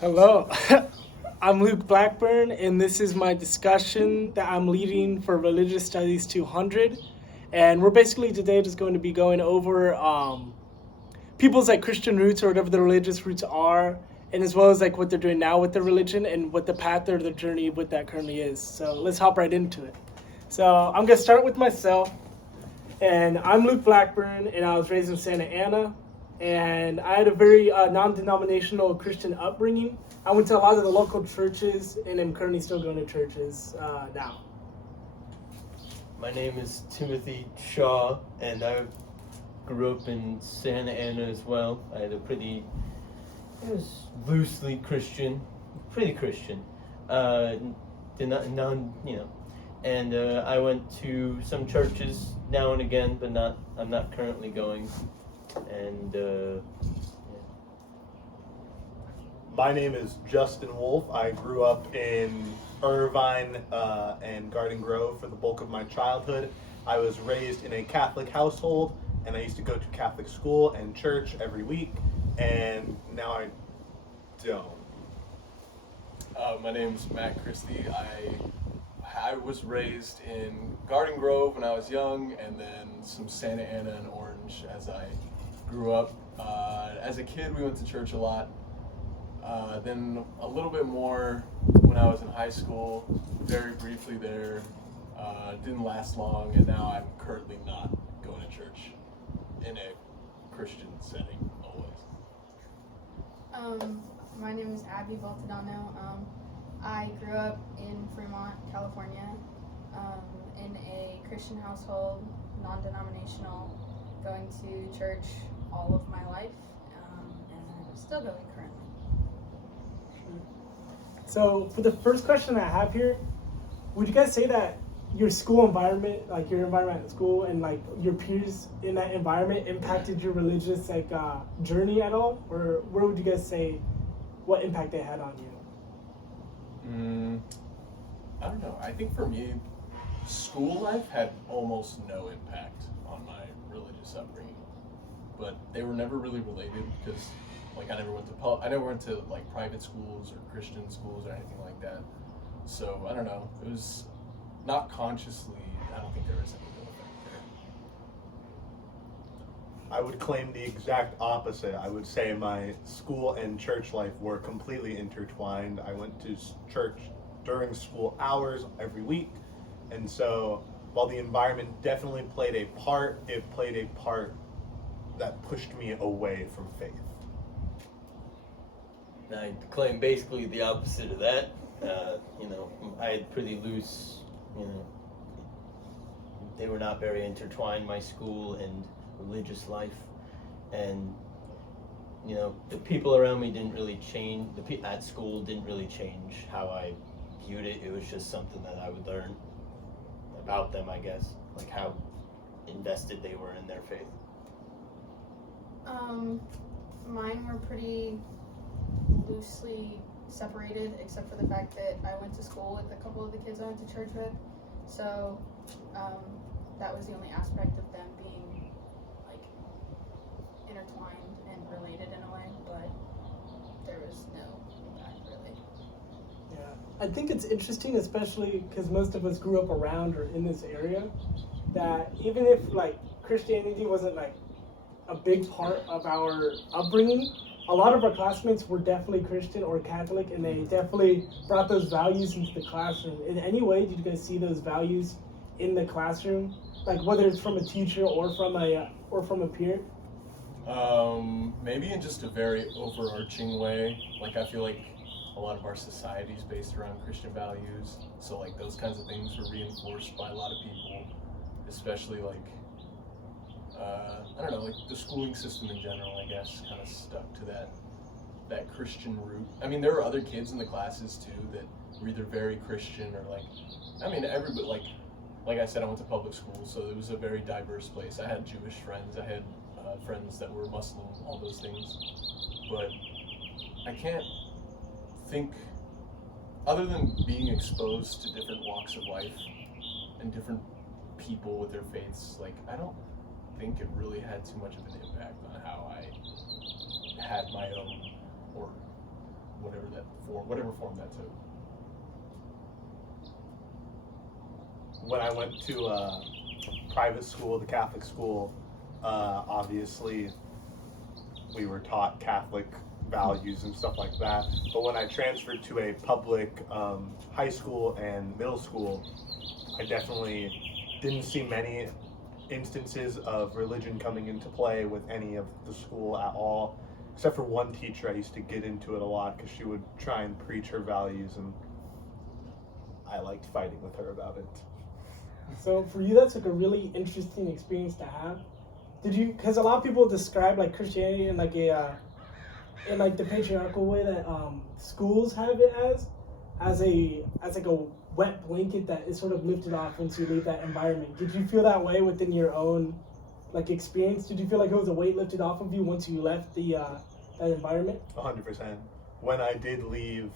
Hello, I'm Luke Blackburn, and this is my discussion that I'm leading for Religious Studies 200. And we're basically today just going to be going over people's like Christian roots or whatever the religious roots are, and as well as like what they're doing now with their religion and what the path or their journey with that currently is. So let's hop right into it. So I'm gonna start with myself. And I'm Luke Blackburn, and I was raised in Santa Ana. And I had a very non-denominational Christian upbringing. I went to a lot of the local churches, and am currently still going to churches now. My name is Timothy Shaw, and I grew up in Santa Ana as well. I had a it was loosely Christian, pretty Christian, did not, non, you know, and I went to some churches now and again, but I'm not currently going, and My name is Justin Wolf. I grew up in Irvine and Garden Grove for the bulk of my childhood. I was raised in a Catholic household, and I used to go to Catholic school and church every week, and now I don't. My name's Matt Christie. I was raised in Garden Grove when I was young, and then some Santa Ana and Orange as I grew up. As a kid, we went to church a lot. Then a little bit more when I was in high school, very briefly there. Didn't last long, and now I'm currently not going to church in a Christian setting always. My name is Abby Baltadano. I grew up in Fremont, California, in a Christian household, non-denominational, going to church all of my life, and still going currently. So for the first question I have here, would you guys say that your school environment, like your environment at school and like your peers in that environment impacted your religious journey at all? Or where would you guys say what impact they had on you? I don't know. I think for me, school life had almost no impact on my religious upbringing, but they were never really related because, like, I never went to like private schools or Christian schools or anything like that. So I don't know. It was not consciously. I don't think there was any real effect there. I would claim the exact opposite. I would say my school and church life were completely intertwined. I went to church during school hours every week, and so while the environment definitely played a part, it played a part that pushed me away from faith. I claim basically the opposite of that. I had pretty loose, they were not very intertwined, my school and religious life. And, the people around me didn't really change, at school didn't really change how I viewed it. It was just something that I would learn about them, I guess, like how invested they were in their faith. Mine were pretty loosely separated, except for the fact that I went to school with a couple of the kids I went to church with. So that was the only aspect of them being like intertwined and related in a way, but there was no impact really. Yeah, I think it's interesting, especially because most of us grew up around or in this area, that even if like Christianity wasn't like a big part of our upbringing, a lot of our classmates were definitely Christian or Catholic, and they definitely brought those values into the classroom. In any way, did you guys see those values in the classroom, like whether it's from a teacher or from a peer? Maybe in just a very overarching way. Like I feel like a lot of our society is based around Christian values, so like those kinds of things were reinforced by a lot of people, especially like I don't know, like the schooling system in general, I guess, kind of stuck to that Christian root. I mean, there were other kids in the classes too that were either very Christian or everybody, like I said, I went to public school, so it was a very diverse place. I had Jewish friends, I had friends that were Muslim, all those things, but I can't think, other than being exposed to different walks of life and different people with their faiths, like I don't think it really had too much of an impact on how I had my own, or whatever whatever form that took. When I went to private school, the Catholic school, obviously we were taught Catholic values and stuff like that. But when I transferred to a public high school and middle school, I definitely didn't see many instances of religion coming into play with any of the school at all, except for one teacher. I used to get into it a lot because she would try and preach her values, and I liked fighting with her about it. So for you, that's like a really interesting experience to have. Did you? Because a lot of people describe like Christianity in like a in like the patriarchal way that schools have it as like a wet blanket that is sort of lifted off once you leave that environment. Did you feel that way within your own like experience? Did you feel like it was a weight lifted off of you once you left the that environment? 100%. When I did leave,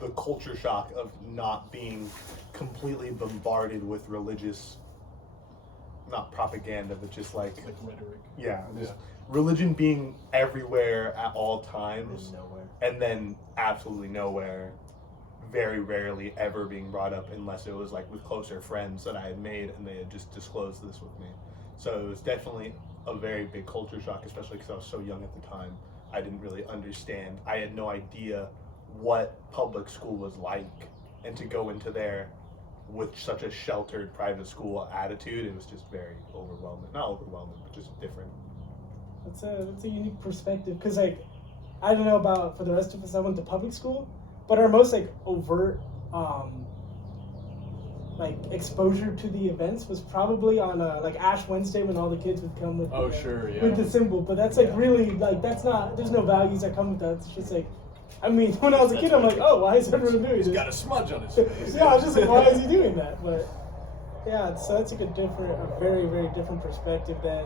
the culture shock of not being completely bombarded with religious, not propaganda, but just like rhetoric. Yeah, just religion being everywhere at all There's times, nowhere. and then absolutely nowhere, very rarely ever being brought up unless it was like with closer friends that I had made and they had just disclosed this with me. So it was definitely a very big culture shock, especially because I was so young at the time. I didn't really understand. I had no idea what public school was like, and to go into there with such a sheltered private school attitude, it was just very overwhelming. Not overwhelming, but just different. That's a unique perspective, because like I don't know about for the rest of us. I went to public school, but our most like overt like exposure to the events was probably on like Ash Wednesday when all the kids would come with with the symbol. But that's like really like that's not, there's no values that come with that. It's just like, I mean, when I was a kid, I'm like, oh, why is everyone doing this? He's got a smudge on his face. Yeah, I was just like, why is he doing that? But yeah, so that's like a very, very different perspective than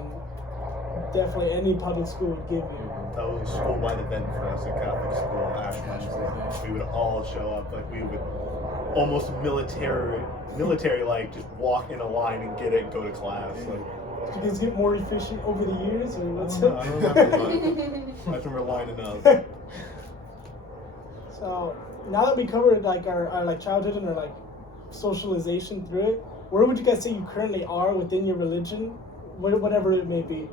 definitely any public school would give you. That was a school-wide event for us at Catholic school. Ash Wednesday. We would all show up, like we would almost military like just walk in a line and get it and go to class. Like, Did you guys get more efficient over the years, or what's I don't remember. I remember lining up. So now that we covered like our like childhood and our like socialization through it, where would you guys say you currently are within your religion, whatever it may be?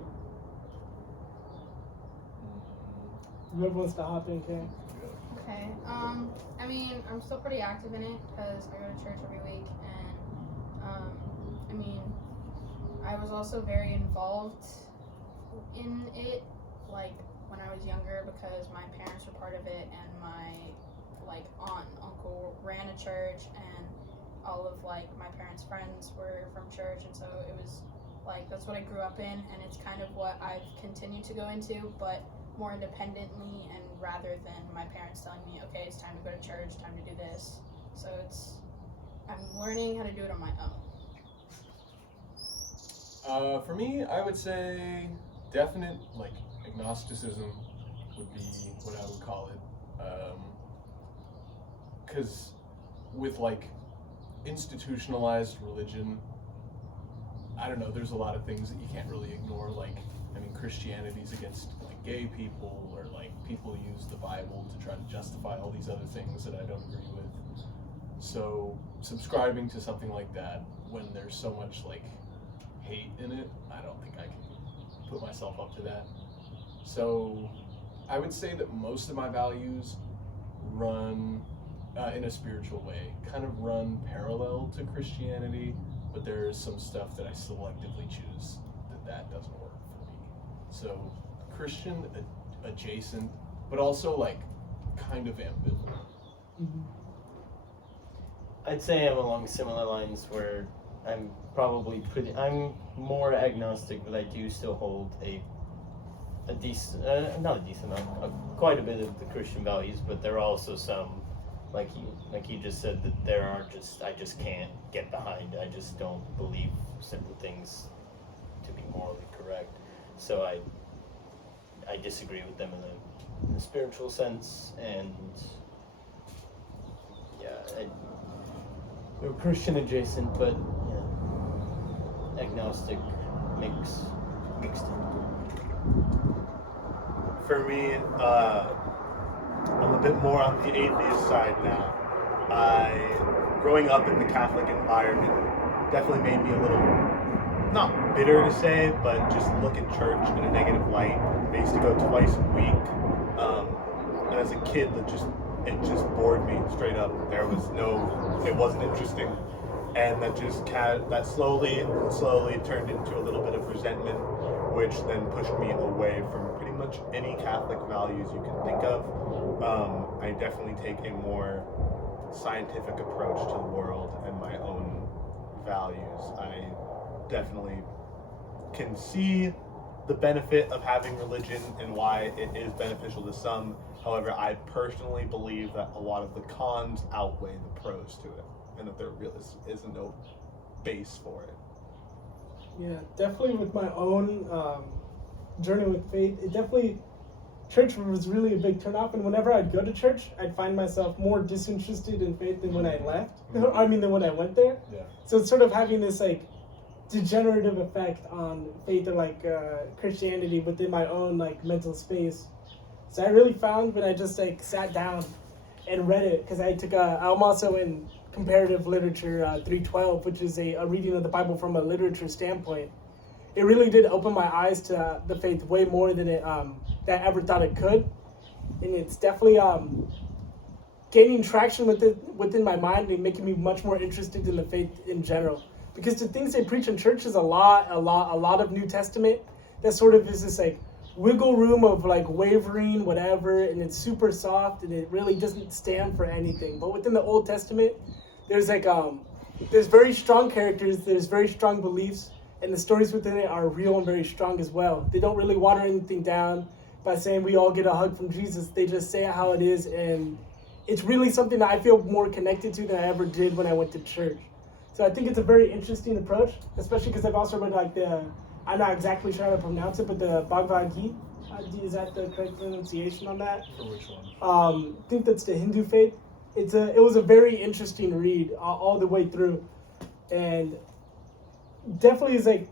Whoever wants to hop in, can. Okay. I mean, I'm still pretty active in it because I go to church every week, and I mean, I was also very involved in it, like when I was younger, because my parents were part of it, and my like aunt and uncle ran a church, and all of like my parents' friends were from church, and so it was like that's what I grew up in, and it's kind of what I've continued to go into, but more independently, and rather than my parents telling me, okay, it's time to go to church, time to do this. So I'm learning how to do it on my own. For me, I would say definite like agnosticism would be what I would call it. Because with like institutionalized religion, I don't know, there's a lot of things that you can't really ignore. Like, I mean, Christianity's against like gay people, or like people use the Bible to try to justify all these other things that I don't agree with. So subscribing to something like that when there's so much like hate in it, I don't think I can put myself up to that. So I would say that most of my values run in a spiritual way, kind of run parallel to Christianity, but there's some stuff that I selectively choose that doesn't work for me. So Christian adjacent, but also like kind of ambivalent. Mm-hmm. I'd say I'm along similar lines where I'm more agnostic, but I do still hold a decent, not a decent amount, quite a bit of the Christian values, but there are also some, like you just said, that I just can't get behind. I just don't believe certain things to be morally correct. So I disagree with them in a spiritual sense, and yeah, we're Christian adjacent, but yeah, agnostic, mixed in. For me, I'm a bit more on the atheist side now. Growing up in the Catholic environment definitely made me a little, not bitter to say, but just look at church in a negative light. I used to go twice a week, and as a kid, it just bored me straight up. It wasn't interesting, and that slowly turned into a little bit of resentment, which then pushed me away from pretty much any Catholic values you can think of. I definitely take a more scientific approach to the world and my own values. I definitely can see the benefit of having religion and why it is beneficial to some. However, I personally believe that a lot of the cons outweigh the pros to it, and that there really is no base for it. Yeah, definitely with my own journey with faith, church was really a big turnoff, and whenever I'd go to church, I'd find myself more disinterested in faith than when I left. Than when I went there. Yeah. So it's sort of having this like degenerative effect on faith or like Christianity within my own like mental space. So I really found when I just like sat down and read it, because I'm also in comparative literature 312, which is a reading of the Bible from a literature standpoint. It really did open my eyes to the faith way more than that I ever thought it could, and it's definitely gaining traction within my mind and making me much more interested in the faith in general. Because the things they preach in church is a lot of New Testament that sort of is this like wiggle room of like wavering, whatever, and it's super soft and it really doesn't stand for anything. But within the Old Testament, there's like there's very strong characters, there's very strong beliefs, and the stories within it are real and very strong as well. They don't really water anything down by saying we all get a hug from Jesus. They just say it how it is, and it's really something that I feel more connected to than I ever did when I went to church. So I think it's a very interesting approach, especially because I've also read like I'm not exactly sure how to pronounce it, but the Bhagavad Gita. Is that the correct pronunciation on that? For which one? I think that's the Hindu faith. It was a very interesting read all the way through, and definitely is like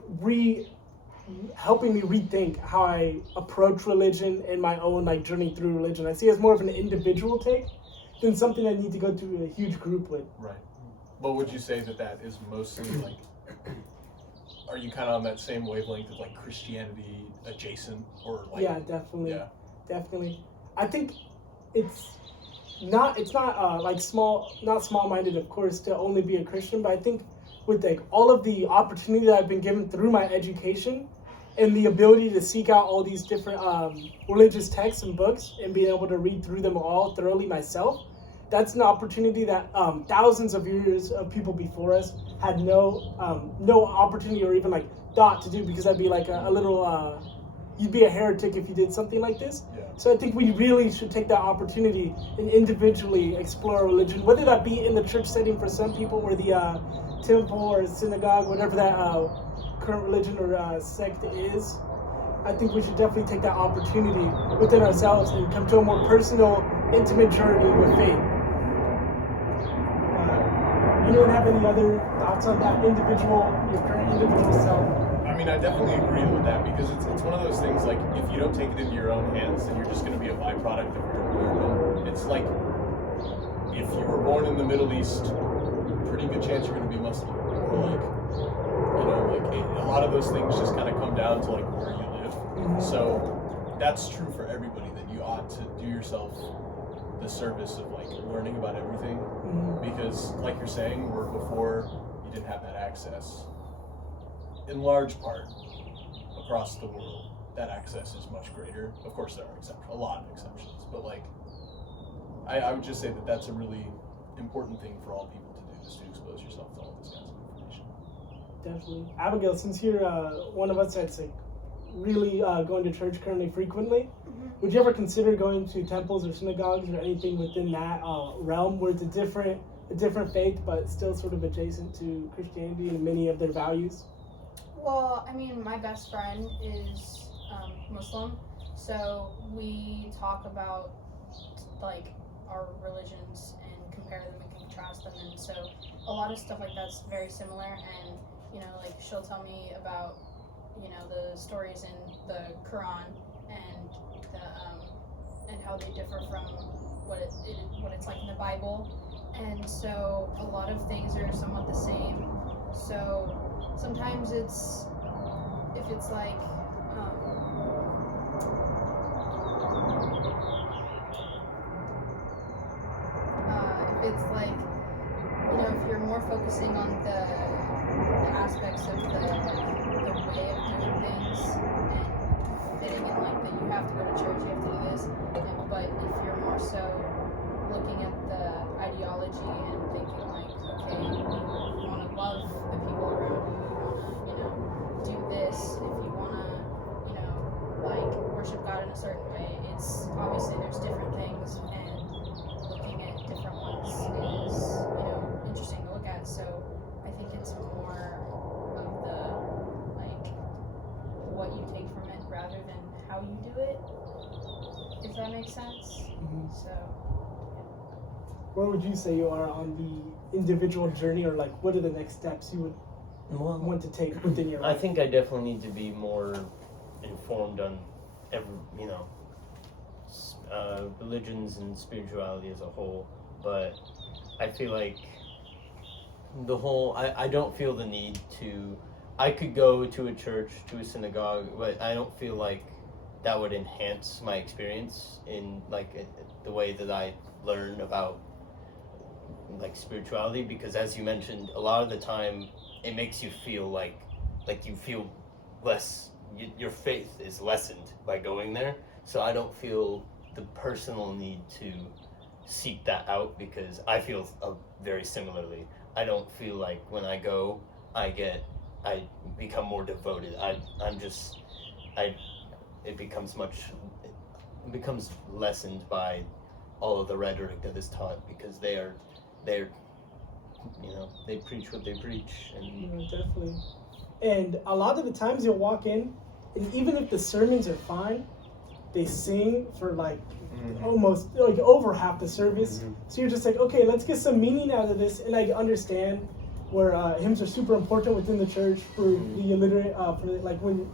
helping me rethink how I approach religion and my own like journey through religion. I see it as more of an individual take than something I need to go through a huge group with. Right. But would you say that is mostly like, are you kind of on that same wavelength of like Christianity adjacent, or like? Yeah, definitely. Yeah. Definitely. I think it's not like not small-minded, of course, to only be a Christian, but I think with like all of the opportunity that I've been given through my education and the ability to seek out all these different religious texts and books and being able to read through them all thoroughly myself, that's an opportunity that thousands of years of people before us had no opportunity or even like thought to do, because that'd be like a little you'd be a heretic if you did something like this. Yeah. So I think we really should take that opportunity and individually explore religion, whether that be in the church setting for some people, or the temple or synagogue, whatever that current religion or sect is. I think we should definitely take that opportunity within ourselves and come to a more personal, intimate journey with faith. Anyone have any other thoughts on that your current individual self? I mean, I definitely agree with that, because it's one of those things, like, if you don't take it into your own hands, then you're just going to be a byproduct of your environment. It's like, if you were born in the Middle East, pretty good chance you're going to be Muslim. Or like, a lot of those things just kind of come down to like where you live. Mm-hmm. So that's true for everybody, that you ought to do yourself the service of like learning about everything. Mm-hmm. Because like you're saying, where before you didn't have that access, in large part across the world, that access is much greater. Of course there are a lot of exceptions, but like I would just say that that's a really important thing for all people to do, is to expose yourself to all this kinds of information. Definitely. Abigail, since you're one of us that's like really going to church currently frequently, mm-hmm. would you ever consider going to temples or synagogues or anything within that realm where it's a different faith but still sort of adjacent to Christianity and many of their values? Well, I mean, my best friend is Muslim, so we talk about like our religions and compare them and contrast them, and so a lot of stuff like that's very similar. And like she'll tell me about the stories in the Quran and the and how they differ from what it's like in the Bible, and so a lot of things are somewhat the same. So sometimes if it's like if you're more focusing on the aspects of the way of doing things and fitting in, like that you have to go to church, you have to do this, but if you're more so looking at the ideology and thinking like, okay, you want to love the people around you, you want to, do this, if you want to, like worship God in a certain way, it's obviously there's different things, and looking at different ones is, interesting to look at. So I think it's more of the, like, what you take from it rather than how you do it, if that makes sense. So Where would you say you are on the individual journey, or like what are the next steps you would want to take within your life? I think I definitely need to be more informed on religions and spirituality as a whole, but I feel like I don't feel the need to. I could go to a church, to a synagogue, but I don't feel like that would enhance my experience in the way that I learn about like spirituality, because as you mentioned, a lot of the time it makes you feel like you feel less. Your faith is lessened by going there, so I don't feel the personal need to seek that out, because I feel very similarly. I don't feel like when I go, I become more devoted. It becomes lessened by all of the rhetoric that is taught, because they're they preach what they preach, and Definitely. And a lot of the times you'll walk in, and even if the sermons are fine, they sing for like almost like over half the service. So you're just like, okay, let's get some meaning out of this. And I understand where hymns are super important within the church for the illiterate, for like when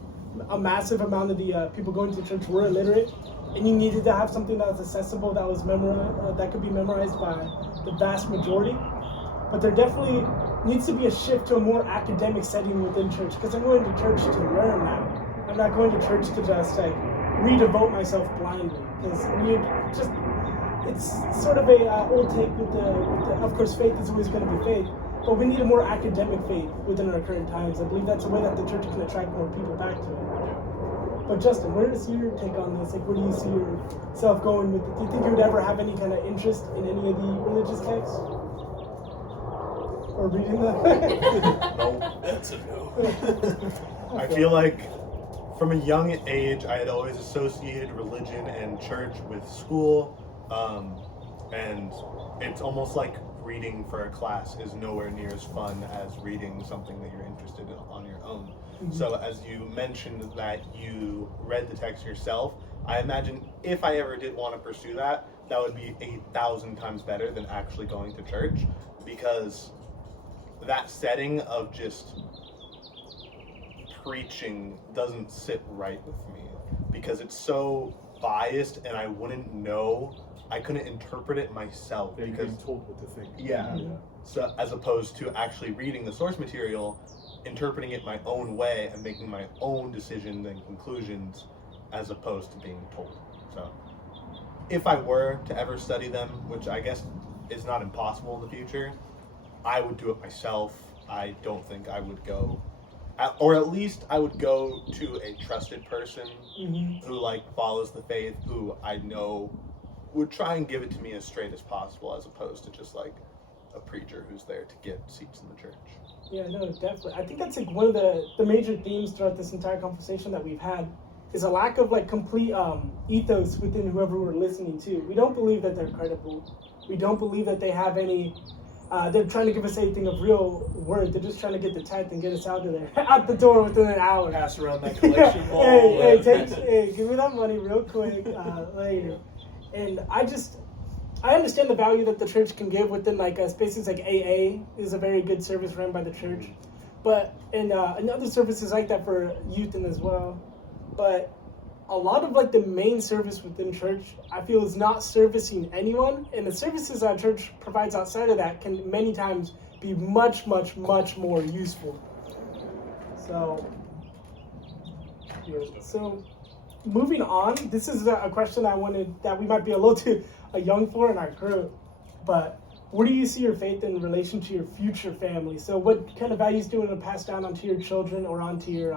a massive amount of the people going to church were illiterate, and you needed to have something that was accessible, that was that could be memorized by the vast majority. But there definitely needs to be a shift to a more academic setting within church, because I'm going to church to learn now. I'm not going to church to just like redevote myself blindly, because it's sort of a old take with the of course faith is always going to be faith, but we need a more academic faith within our current times. I believe that's a way that the church can attract more people back to it. But Justin, where is your take on this? Like, where do you see yourself going with it? Do you think you would ever have any kind of interest in any of the religious texts? Or reading them? No, that's a no. I feel like from a young age, I had always associated religion and church with school, and it's almost like reading for a class is nowhere near as fun as reading something that you're interested in on your own. So as you mentioned that you read the text yourself, I imagine if I ever did want to pursue that, that would be 1,000 times better than actually going to church, because that setting of just preaching doesn't sit right with me, because it's so biased and I couldn't interpret it myself. You're because being told what to think. Yeah. So as opposed to actually reading the source material, interpreting it my own way and making my own decisions and conclusions, as opposed to being told. So if I were to ever study them, which I guess is not impossible in the future, I would do it myself. I don't think I would go, or at least I would go to a trusted person who like follows the faith, who I know would try and give it to me as straight as possible, as opposed to just like a preacher who's there to get seats in the church. Yeah, no, definitely. I think that's like one of the major themes throughout this entire conversation that we've had is a lack of like complete ethos within whoever we're listening to. We don't believe that they're credible. We don't believe that they have any, they're trying to give us anything of real worth. They're just trying to get the tithe and get us out of there, out the door within an hour. Pass around that collection ball. Hey, give me that money real quick later. And I understand the value that the church can give within like spaces like AA is a very good service run by the church, but and other services like that for youth and as well. But a lot of like the main service within church, I feel, is not servicing anyone, and the services that church provides outside of that can many times be much, much, much more useful. So, yeah. So moving on, this is a question that we might be a little too young for in our group, but where do you see your faith in relation to your future family? So what kind of values do you want to pass down onto your children or onto your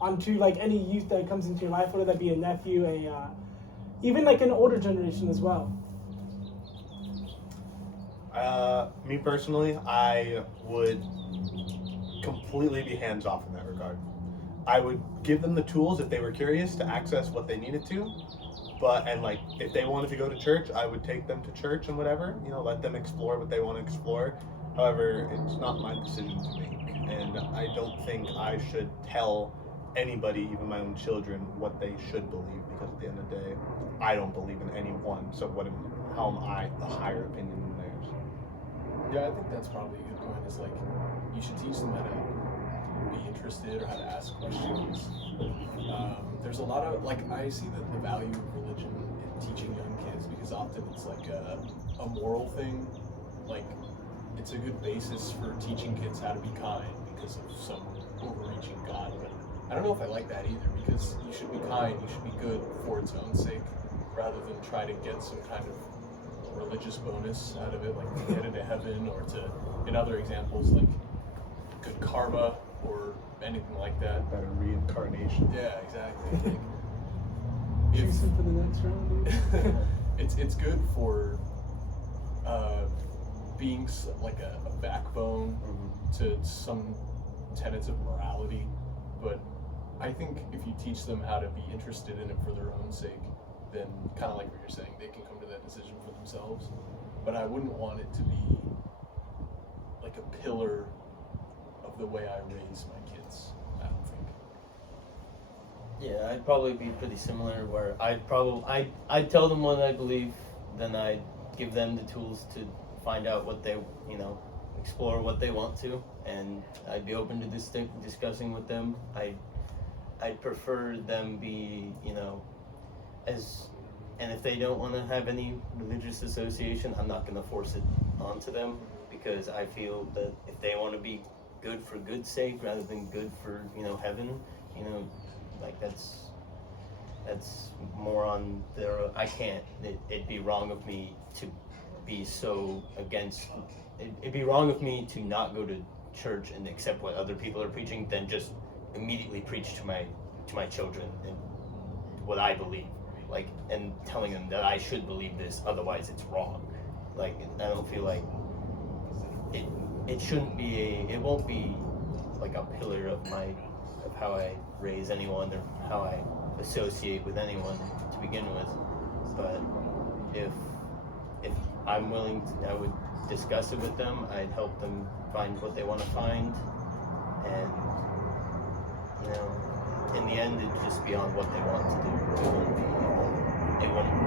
onto like any youth that comes into your life, whether that be a nephew, even like an older generation as well? Me personally, I would completely be hands off in that regard. I would give them the tools if they were curious to access what they needed to, and like if they wanted to go to church, I would take them to church and whatever, let them explore what they want to explore. However, it's not my decision to make, and I don't think I should tell anybody, even my own children, what they should believe, because at the end of the day, I don't believe in anyone, so how am I the higher opinion than theirs? Yeah, I think that's probably a good point. Is like you should teach them how to be interested or how to ask questions. There's a lot of I see the value of religion in teaching young kids, because often it's like a moral thing. Like it's a good basis for teaching kids how to be kind because of some overreaching God. But I don't know if I like that either, because you should be kind, you should be good for its own sake, rather than try to get some kind of religious bonus out of it, like to get into heaven, or to, in other examples, like good karma or anything like that. Better reincarnation. Yeah, exactly. Choose him for the next round, dude. It's good for being like a backbone to some tenets of morality, but I think if you teach them how to be interested in it for their own sake, then kind of like what you're saying, they can come to that decision for themselves. But I wouldn't want it to be like a pillar of the way I raise my kids, I don't think. Yeah, I'd probably be pretty similar, where I'd tell them what I believe, then I'd give them the tools to find out what they, explore what they want to, and I'd be open to discussing with them. I'd prefer them be, and if they don't want to have any religious association, I'm not going to force it onto them, because I feel that if they want to be good for good's sake rather than good for, heaven, that's more on their own. I can't, it'd be wrong of me to be so against, it'd be wrong of me to not go to church and accept what other people are preaching, than just immediately preach to my children and what I believe, and telling them that I should believe this, otherwise it's wrong. I don't feel like it won't be like a pillar of how I raise anyone or how I associate with anyone to begin with. But if I'm willing to, I would discuss it with them. I'd help them find what they want to find, and in the end, it'd just be on what they want to do.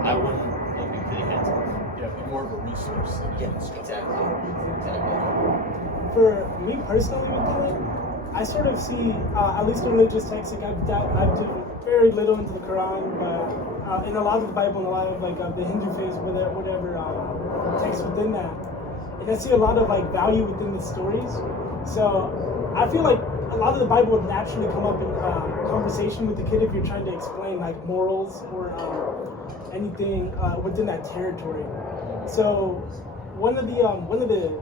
I wouldn't be pretty hands off. Yeah, be more of a resource than an instructor. Exactly. For me personally with it, I sort of see, at least in religious texts, I've done very little into the Quran, but in a lot of the Bible and a lot of the Hindu faith, whatever text within that, and I see a lot of value within the stories. So I feel like a lot of the Bible would naturally come up in conversation with the kid if you're trying to explain morals or anything within that territory. So one of the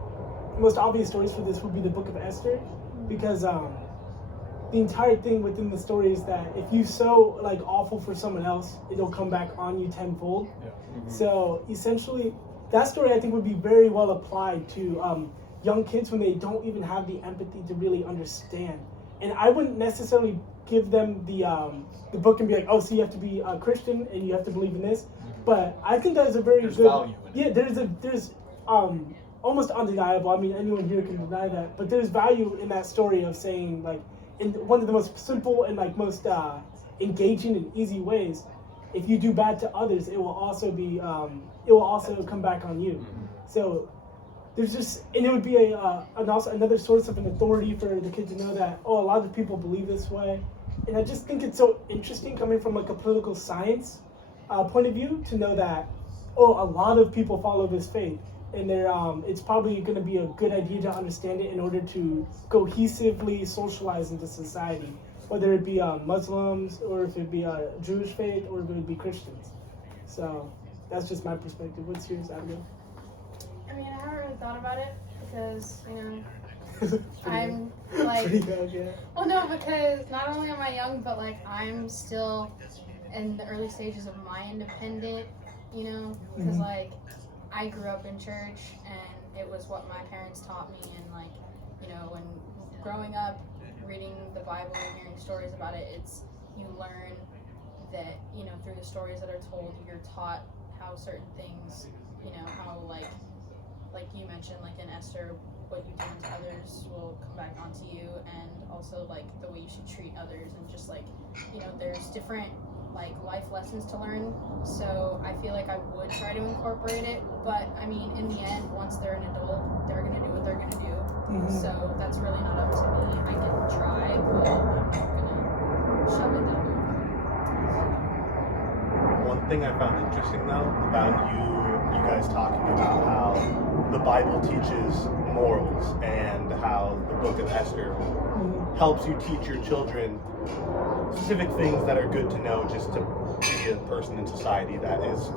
most obvious stories for this would be the Book of Esther, because the entire thing within the story is that if you sow awful for someone else, it'll come back on you tenfold. Yeah. Mm-hmm. So essentially, that story I think would be very well applied to young kids when they don't even have the empathy to really understand. And I wouldn't necessarily give them the book and be like, oh, so you have to be a Christian and you have to believe in this. But I think that is a very There's good value in it. Yeah, there's almost undeniable. I mean, anyone here can deny that. But there's value in that story of saying in one of the most simple and most engaging and easy ways, if you do bad to others, it will also be it will also come back on you. So there's just, and it would be also another source of an authority for the kid to know that, oh, a lot of people believe this way, And I just think it's so interesting coming from like a political science point of view to know that, a lot of people follow this faith. And it's probably going to be a good idea to understand it in order to cohesively socialize into society, whether it be Muslims or if it be a Jewish faith or if it would be Christians. So that's just my perspective. What's yours, Abigail? I mean, I haven't really thought about it because, I'm like, Pretty good, yeah. well, no, because not only am I young, but like I'm still in the early stages of my independent, because like I grew up in church and it was what my parents taught me, and like, when growing up, reading the Bible and hearing stories about it, you learn that, through the stories that are told, you're taught how certain things, how like you mentioned, like in Esther, what you do unto others will come back onto you, and also like the way you should treat others, and just like, there's different like life lessons to learn. So I feel like I would try to incorporate it, but I mean, in the end, once they're an adult, they're gonna do what they're gonna do. So that's really not up to me. I can try, but I'm not gonna shove it down. One thing I found interesting though about you guys talking about how the Bible teaches morals and how the book of Esther helps you teach your children specific things that are good to know just to be a person in society that is,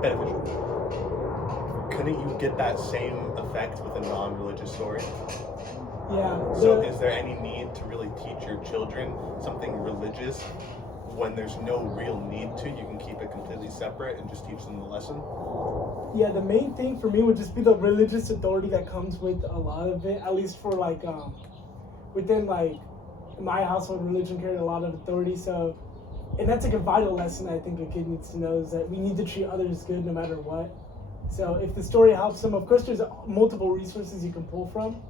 beneficial. Couldn't you get that same effect with a non-religious story? Yeah. So is there any need to really teach your children something religious when there's no real need to? You can keep it completely separate and just teach them the lesson? Yeah, the main thing for me would just be the religious authority that comes with a lot of it, at least for like, within like my household, religion carried a lot of authority. So, and that's like a vital lesson I think a kid needs to know, is that we need to treat others good no matter what. So if the story helps them, of course there's multiple resources you can pull from.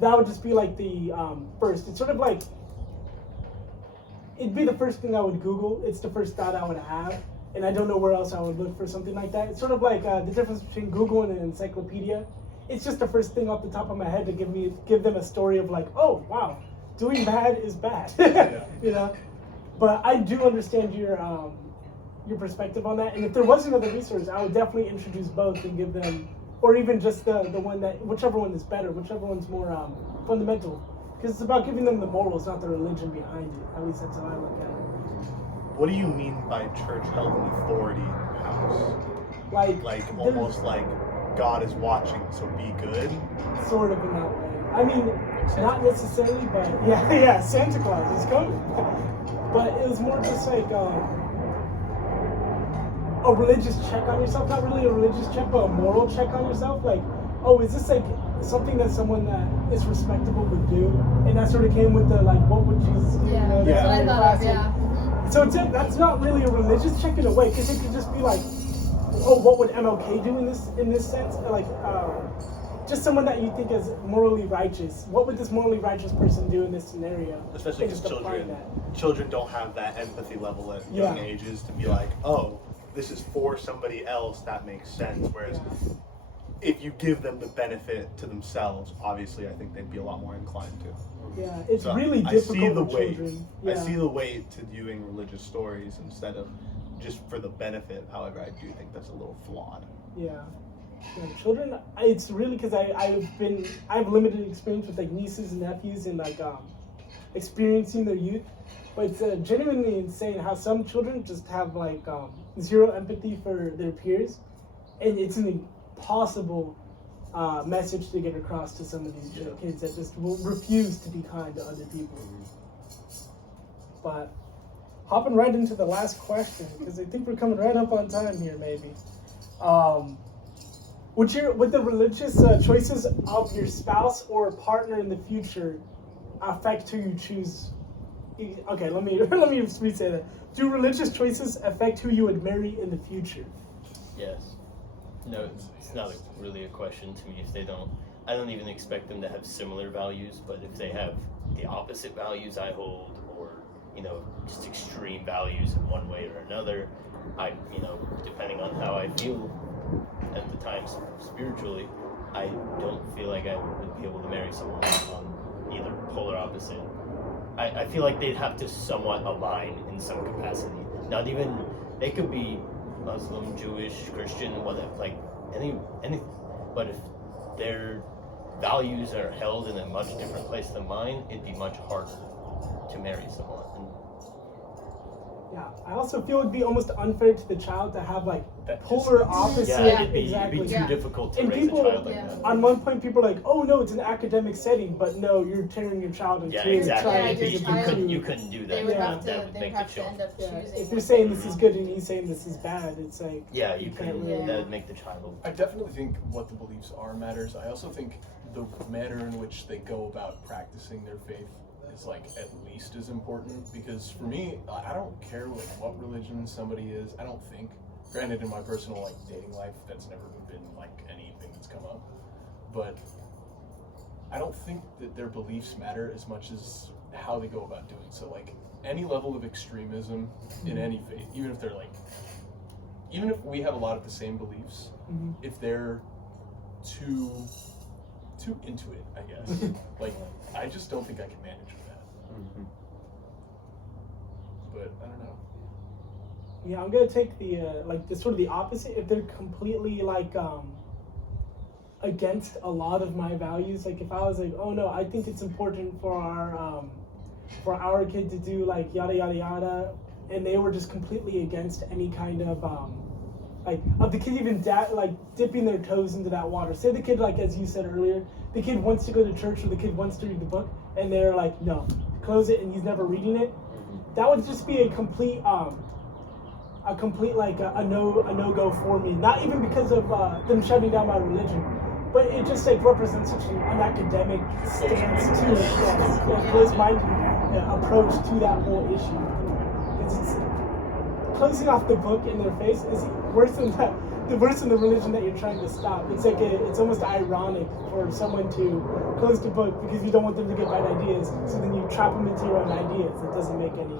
That would just be like the first. It's sort of like, it'd be the first thing I would Google. It's the first thought I would have. And I don't know where else I would look for something like that. It's sort of like the difference between Google and an encyclopedia. It's just the first thing off the top of my head to give them a story of like, oh wow, doing bad is bad, But I do understand your perspective on that. And if there was another resource, I would definitely introduce both and give them, or even just the one that, whichever one is better, whichever one's more fundamental. Because it's about giving them the morals, not the religion behind it. At least that's how I look at it. What do you mean by church held an authority in your house? Like almost like God is watching, so be good? Sort of in that way. I mean, not necessarily, but yeah, Santa Claus is coming. But it was more just like a religious check on yourself. Not really a religious check, but a moral check on yourself. Like, oh, is this like something that someone that is respectable would do? And that sort of came with the like, what would Jesus do? Yeah, that's what I thought of, yeah. So that's not really a religious check in a way, because it could just be like, oh, what would MLK do in this sense? Like, just someone that you think is morally righteous. What would this morally righteous person do in this scenario? Especially because children don't have that empathy level at young ages to be like, oh, this is for somebody else, that makes sense. Whereas if you give them the benefit to themselves, obviously I think they'd be a lot more inclined to. Yeah, it's really difficult for children. I see the way to viewing religious stories instead of just for the benefit. However, I do think that's a little flawed. Yeah, children, it's really because I have limited experience with like nieces and nephews and like experiencing their youth, but it's genuinely insane how some children just have like zero empathy for their peers, and it's an impossible message to get across to some of these kids that just will refuse to be kind to other people. But hopping right into the last question, because I think we're coming right up on time here, maybe. Would the religious choices of your spouse or partner in the future affect who you choose? Okay, let me re-say that. Do religious choices affect who you would marry in the future? Yes. No, it's not really a question to me if they don't. I don't even expect them to have similar values, but if they have the opposite values I hold, or just extreme values in one way or another, depending on how I feel at the time spiritually, I don't feel like I would be able to marry someone on either polar opposite. I feel like they'd have to somewhat align in some capacity. Not even, they could be Muslim, Jewish, Christian, whatever, like any, but if their values are held in a much different place than mine, it'd be much harder to marry someone. Yeah, I also feel it'd be almost unfair to the child to have like That polar distance. opposite. Yeah, exactly. it'd be too difficult to And raise people- a child like Yeah. that. On one point, people are like, "Oh no, it's an academic setting," but no, you're tearing your child in Yeah, two. exactly. Yeah, trying to your get child- You couldn't do They that. would Yeah. have That to. would They make have the to child. end up Yeah, choosing. if what you're saying they this is want. good and he's saying this is bad, it's like Yeah, you You can't couldn't. really- That would make the child. I definitely think what the beliefs are matters. I also think the manner in which they go about practicing their faith is like at least as important, because for me, I don't care like what religion somebody is. I don't think, granted in my personal like dating life, that's never been like anything that's come up, but I don't think that their beliefs matter as much as how they go about doing so. Like any level of extremism in any faith, even if they're like, even if we have a lot of the same beliefs, Mhm. if they're too into it, I guess. Like, I just don't think I can manage with that. Mm-hmm. But I don't know. Yeah, I'm gonna take the like the sort of the opposite. If they're completely like against a lot of my values, like if I was like, oh no, I think it's important for our kid to do like yada yada yada, and they were just completely against any kind of like of the kid even like dipping their toes into that water. Say the kid, like as you said earlier, the kid wants to go to church or the kid wants to read the book, and they're like, no, close it, and he's never reading it. That would just be a complete like a no go for me. Not even because of them shutting down my religion, but it just like represents such an unacademic stance to a closed-minded approach to that whole issue. It's closing off the book in their face is worse than that. Worse than the religion that you're trying to stop. It's like it's almost ironic for someone to close the book because you don't want them to get bad ideas. So then you trap them into your own ideas. It doesn't make any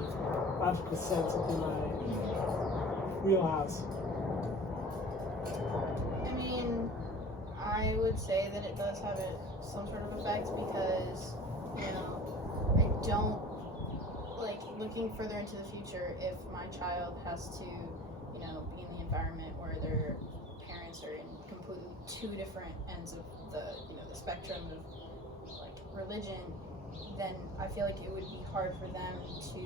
logical sense within my wheelhouse. I mean, I would say that it does have some sort of effect because, you know, I don't like looking further into the future. If my child has to, you know, be in the environment where their parents are in completely two different ends of the, you know, the spectrum of like religion, then I feel like it would be hard for them to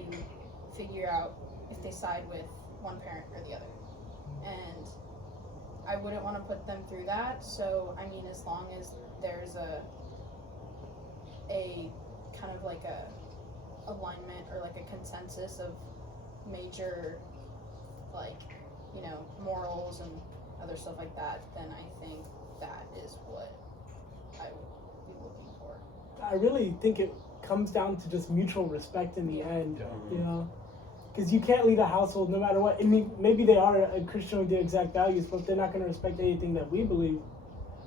figure out if they side with one parent or the other. And I wouldn't want to put them through that. So I mean, as long as there's a kind of like a alignment or like a consensus of major like, you know, morals and other stuff like that, then I think that is what I would be looking for. I really think it comes down to just mutual respect in the end. Yeah. You know, because you can't lead a household no matter what. I mean, maybe they are a Christian with the exact values, but if they're not going to respect anything that we believe,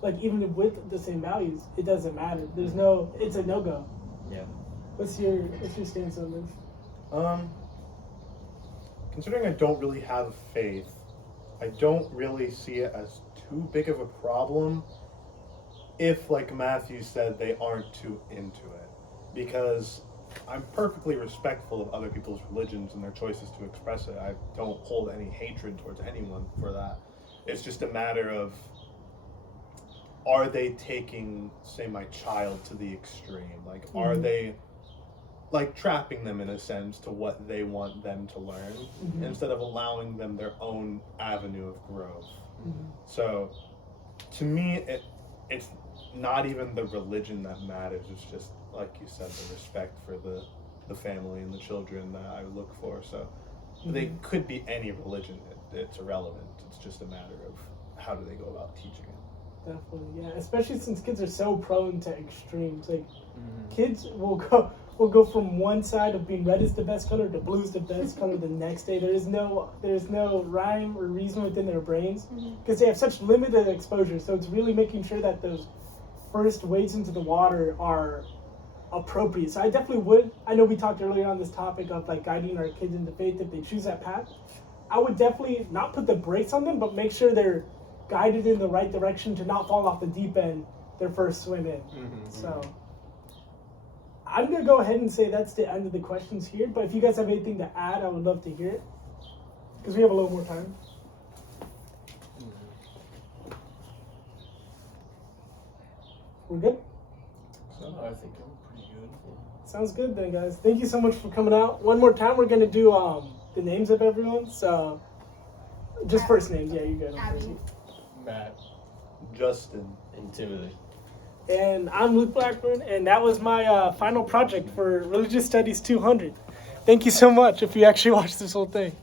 like even if with the same values, it doesn't matter. It's a no go. Yeah. What's your stance on this? Considering I don't really have faith, I don't really see it as too big of a problem if, like Matthew said, they aren't too into it. Because I'm perfectly respectful of other people's religions and their choices to express it. I don't hold any hatred towards anyone for that. It's just a matter of, are they taking, say, my child to the extreme? Like, are they like trapping them in a sense to what they want them to learn instead of allowing them their own avenue of growth? So to me, it's not even the religion that matters. It's just, like you said, the respect for the family and the children that I look for. So they could be any religion. It's irrelevant. It's just a matter of how do they go about teaching it. Definitely, yeah. Especially since kids are so prone to extremes. Like kids will go from one side of being red is the best color to blue is the best color the next day. There's no rhyme or reason within their brains because they have such limited exposure. So it's really making sure that those first wades into the water are appropriate. So I definitely would. I know we talked earlier on this topic of like guiding our kids into faith if they choose that path. I would definitely not put the brakes on them, but make sure they're guided in the right direction to not fall off the deep end their first swim in. So I'm gonna go ahead and say that's the end of the questions here. But if you guys have anything to add, I would love to hear it because we have a little more time. We're good. So I think I'm pretty good. Sounds good then, guys. Thank you so much for coming out. One more time, we're gonna do the names of everyone. So just first names. Yeah, you good. Abby. Matt. Justin. And Timothy. And I'm Luke Blackburn, and that was my final project for Religious Studies 200. Thank you so much if you actually watched this whole thing.